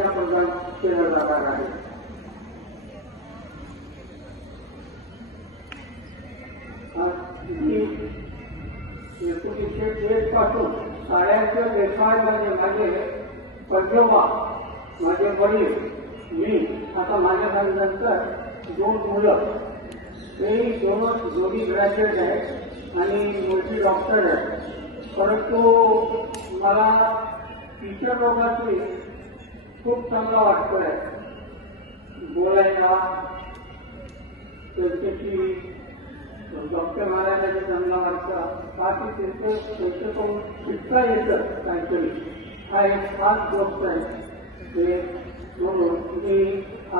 त्यांना प्रदान केलं जाणार आहे. 1901 पासून शाळेच्या लेखामध्ये माझे पंजोबा, माझे वडील, मी, आता माझ्यानंतर 2 मुलं, ते दोन्ही ग्रॅज्युएट आहेत आणि मोठी डॉक्टर आहेत. परंतु मला टीचर लोकांची खूप चांगला वाटतोय बोलायला, त्यांच्याशी डॉक्टर महाराजांचं चांगला वाटतं का की त्यांच्याकडून शिकता येतं काहीतरी. हा एक खास गोष्ट आहे. ते म्हणून मी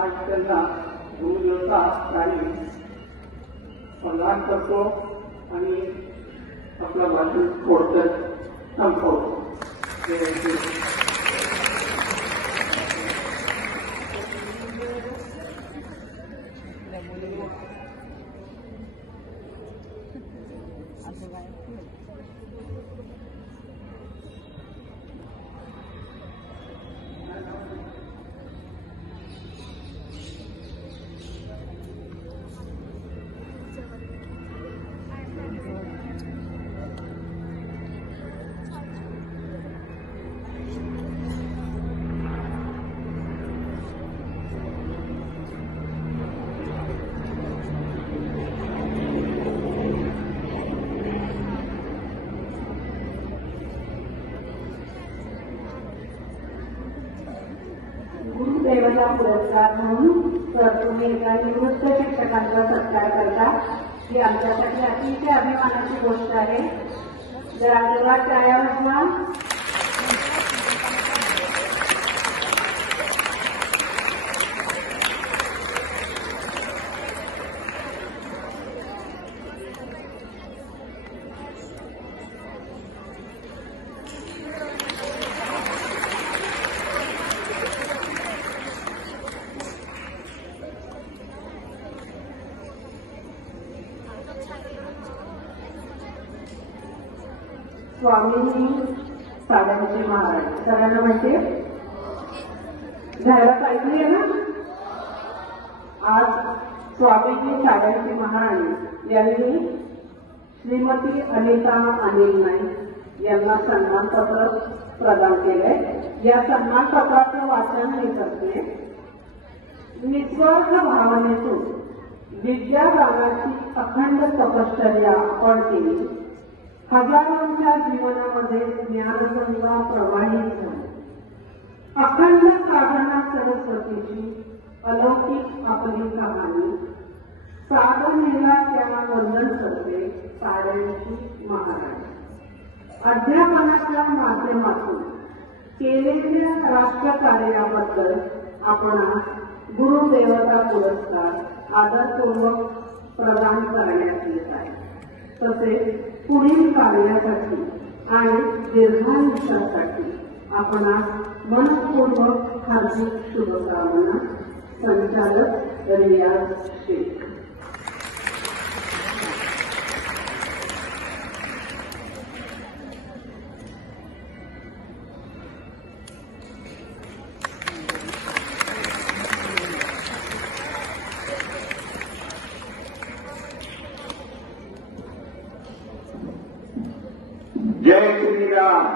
आज त्यांना गुरुदेवता आणि प्रदान करतो आणि आपला भाषण थोडक्यात संपवतो. गुरुदेवता पुरस्कार म्हणून तर तुम्ही एका निवृत्त शिक्षकांचा सत्कार करता, ही आमच्यासाठी अतिशय अभिमानाची गोष्ट आहे. जरा जोरात टाळ्या वाजवा. स्वामींनी साड्यांचे महाराज सगळ्यांना माहिती आहे, जाहिरात ऐकली आहे ना. आज स्वामींनी साड्यांचे महाराणी यांनी श्रीमती अनिता अनिल नाईक यांना सन्मानपत्र प्रदान केले. या सन्मानपत्राचं वाचन मी करते. निस्वार्थ भावनेतून विद्यादानाची अखंड तपश्चर्या आपण केली. हजारोंच्या जीवनामध्ये ज्ञानगंगा प्रवाहित झाली. अखंड साधना सरस्वतीची अलौकिक आपली कहाणी साधनेला त्या वंदन करते साड्यांची महाराणी. अध्यापनाच्या माध्यमातून केलेल्या राष्ट्रकार्याबद्दल आपणास गुरुदेवता पुरस्कार आदरपूर्वक प्रदान करण्यात येत आहे. तसेच पुढील कार्यासाठी आणि दीर्घायुष्यासाठी आपणास मनपूर्वक हार्दिक शुभकामना. संचालक रियाज शेख. जय श्रीराम,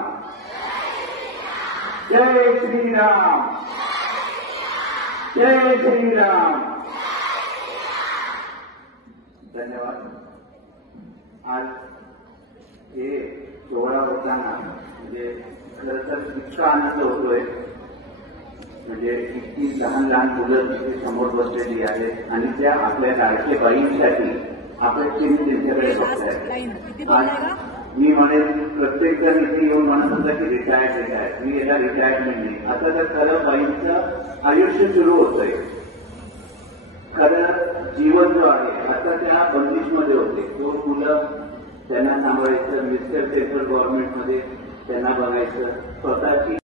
जय श्रीराम, जय श्रीराम. धन्यवाद. आज हे सोहळा होताना म्हणजे खरं तर इतका आनंद होतोय, म्हणजे इतकी लहान लहान मुलं तिथे समोर बसलेली आहेत आणि त्या आपल्या लाडके बाईंसाठी आपण त्यांच्याकडे बघताय. मी म्हणेन प्रत्येक जण इथे येऊन म्हणत होता की रिटायर्ड. मी याला रिटायरमेंट नाही. आता तर खरं बाईंचं आयुष्य सुरू होतंय. खरं जीवन जो आहे आता त्या बंदिशमध्ये होते. तो मुलं त्यांना सांभाळायचं, मिनिस्टर सेंट्रल गव्हर्नमेंटमध्ये त्यांना बघायचं, स्वतःची